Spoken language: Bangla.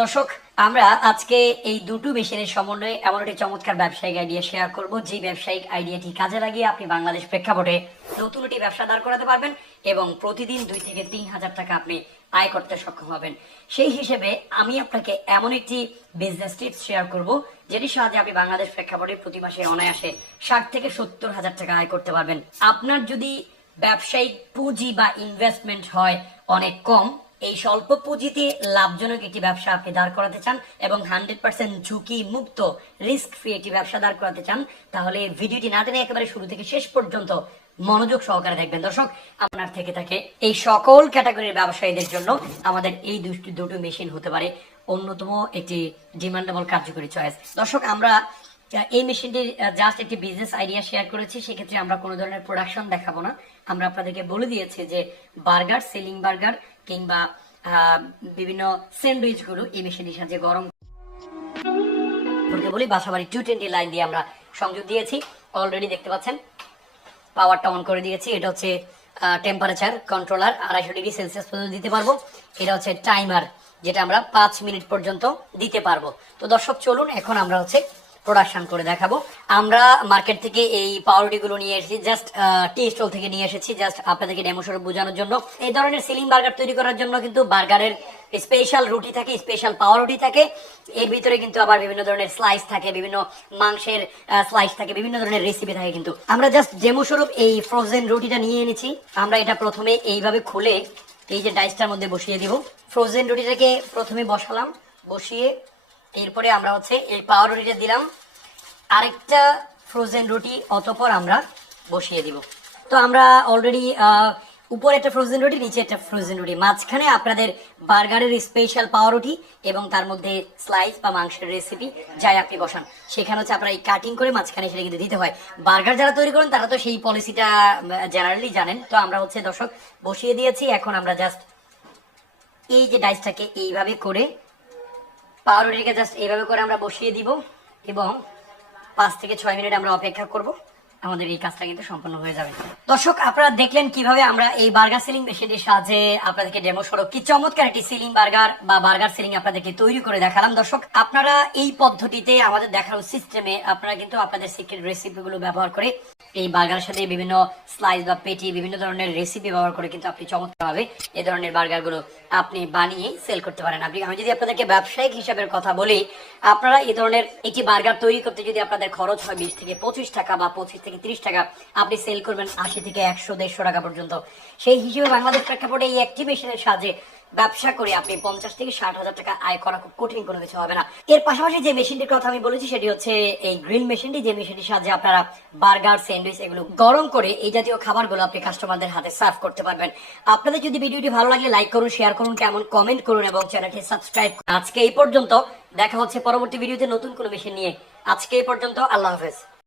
দর্শক, আমরা আজকে এই দুটো মেশিনের সমন্বয়ে এমন একটি চমৎকার ব্যবসায়িক আইডিয়া শেয়ার করব। যে ব্যবসায়িক আইডিয়াটি কাজে লাগিয়ে আপনি বাংলাদেশ প্রেক্ষাপটে নতুন একটি ব্যবসা দাঁড় করাতে পারবেন এবং প্রতিদিন দুই থেকে তিন হাজার টাকা আপনি আয় করতে সক্ষম হবেন। সেই হিসেবে আমি আপনাকে এমন একটি বিজনেস টিপস শেয়ার করব যেটির সাহায্যে আপনি বাংলাদেশ প্রেক্ষাপটে প্রতি মাসে অনায়াসে ষাট থেকে সত্তর হাজার টাকা আয় করতে পারবেন। আপনার যদি ব্যবসায়িক পুঁজি বা ইনভেস্টমেন্ট হয় অনেক কম এই স্বল্প পুঁজিতে লাভজনক একটি ব্যবসা আপনি দাঁড় করাতে চান এবং হান্ড্রেড পার্সেন্ট ঝুঁকি মুক্ত রিস্ক ফ্রি একটি ব্যবসা দাঁড় করাতে চান, তাহলে ভিডিওটি না টেনে একেবারে শুরু থেকে শেষ পর্যন্ত মনোযোগ সহকারে দেখবেন। দর্শক, আপনার থেকে থাকে এই সকল ক্যাটাগরির ব্যবসায়ীদের জন্য আমাদের এই দুটো দুটো মেশিন হতে পারে অন্যতম একটি ডিমান্ডেবল কার্যকরী চয়েস। দর্শক, আমরা এই মেশিনটির জাস্ট একটি বিজনেস আইডিয়া শেয়ার করেছি, সেক্ষেত্রে আমরা কোনো ধরনের প্রোডাকশন দেখাবো না। আমরা আপনাদেরকে বলে দিয়েছি যে বার্গার সেলিং বার্গার কিংবা বিভিন্ন স্যান্ডউইচগুলো এই মেশিনের সাহায্যে গরম বলি। বাসাবাড়ি টু টোয়েন্টি লাইন দিয়ে আমরা সংযোগ দিয়েছি। অলরেডি দেখতে পাচ্ছেন পাওয়ারটা অন করে দিয়েছি। এটা হচ্ছে টেম্পারেচার কন্ট্রোলার আড়াইশো ডিগ্রি সেলসিয়াস পর্যন্ত দিতে পারব। এটা হচ্ছে টাইমার যেটা আমরা পাঁচ মিনিট পর্যন্ত দিতে পারব। তো দর্শক, চলুন, এখন আমরা হচ্ছে প্রোডাকশন করে দেখাবো। আমরা মার্কেট থেকে এই পাউরুটি গুলো নিয়ে এসেছি জাস্ট টি স্টল থেকে নিয়ে এসেছি জাস্ট আপনাদেরকে ডেমো স্বরূপ বোঝানোর জন্য। এই ধরনের সিলিং বার্গার তৈরি করার জন্য কিন্তু বার্গারের স্পেশাল রুটি থাকে স্পেশাল পাউরুটি থাকে। এর ভিতরে কিন্তু আবার বিভিন্ন ধরনের স্লাইস থাকে, বিভিন্ন মাংসের স্লাইস থাকে, বিভিন্ন ধরনের রেসিপি থাকে কিন্তু। আমরা জাস্ট ডেমো স্বরূপ এই ফ্রোজেন রুটিটা নিয়ে এনেছি। আমরা এটা প্রথমে এইভাবে খুলে এই যে ডাইসটার মধ্যে বসিয়ে দিব। ফ্রোজেন রুটিটাকে প্রথমে বসালাম, বসিয়ে এরপরে আমরা হচ্ছে এই পাউর রুটিটা দিলাম। আরেকটা ফ্রোজেন রুটি অতপর আমরা বসিয়ে দিব। তো আমরা অলরেডি উপরে একটা ফ্রোজেন রুটি, নিচে একটা ফ্রোজেন রুটি। মাঝখানে আপনাদের বার্গারের স্পেশাল পাওয়া রুটি এবং তার মধ্যে স্লাইস বা মাংসের রেসিপি যাই আপনি বসান। সেখানে হচ্ছে আপনারা এই কাটিং করে মাঝখানে সেটা কিন্তু দিতে হয়। বার্গার যারা তৈরি করেন, তারা তো সেই পলিসিটা জেনারেলি জানেন। তো আমরা হচ্ছে দর্শক, বসিয়ে দিয়েছি। এখন আমরা জাস্ট এই যে ডাইসটাকে এইভাবে করে পাউরুটিকে জাস্ট এইভাবে করে আমরা বসিয়ে দিব এবং পাঁচ থেকে ছয় মিনিট আমরা অপেক্ষা করব। আমাদের এই কাজটা কিন্তু সম্পন্ন হয়ে যাবে। দর্শক, আপনারা দেখলেন কীভাবে আমরা এই বার্গার সিলিং মেশিনের সাহায্যে আপনাদেরকে ডেমো সড়ক কি চমৎকার একটি সিলিং বার্গার বা বার্গার সিলিং আপনাদেরকে তৈরি করে দেখালাম। দর্শক, আপনারা এই পদ্ধতিতে আমাদের দেখানো সিস্টেমে আপনারা কিন্তু আপনাদের সিক্রেট রেসিপি গুলো ব্যবহার করে এই বার্গারের সাথে বিভিন্ন স্লাইস বা পেটি বিভিন্ন ধরনের রেসিপি ব্যবহার করে কিন্তু আপনি চমৎকারভাবে এই ধরনের বার্গারগুলো আপনি বানিয়ে সেল করতে পারেন। আপনি, আমি যদি আপনাদেরকে ব্যবসায়িক হিসাবের কথা বলি, আপনারা এই ধরনের একটি বার্গার তৈরি করতে যদি আপনাদের খরচ হয় বিশ থেকে পঁচিশ টাকা বা পঁচিশ থেকে ত্রিশ টাকা আপনি সেল করবেন আশি থেকে একশো, দেড়শো টাকা পর্যন্ত। সেই হিসেবে বাংলাদেশ প্রেক্ষাপটে এই একটি মেশিনের সাহায্যে ব্যবসা করে আপনি পঞ্চাশ থেকে ষাট হাজার টাকা আয় করা খুব কঠিন কোনো কিছু হবে না। এর পাশাপাশি যে মেশিনটির কথা আমি বলেছি, সেটি হচ্ছে এই গ্রিল মেশিনটি যে মেশিনটির সাহায্যে আপনারা বার্গার স্যান্ডউইচ এগুলো গরম করে এই জাতীয় খাবারগুলো আপনি কাস্টমারদের হাতে সার্ভ করতে পারবেন। আপনাদের যদি ভিডিওটি ভালো লাগে লাইক করুন শেয়ার করুন, কেমন কমেন্ট করুন এবং চ্যানেলটি সাবস্ক্রাইব আজকে এই পর্যন্ত, দেখা হচ্ছে পরবর্তী ভিডিওতে নতুন কোনো মেশিন নিয়ে। আজকে এই পর্যন্ত, আল্লাহ হাফেজ।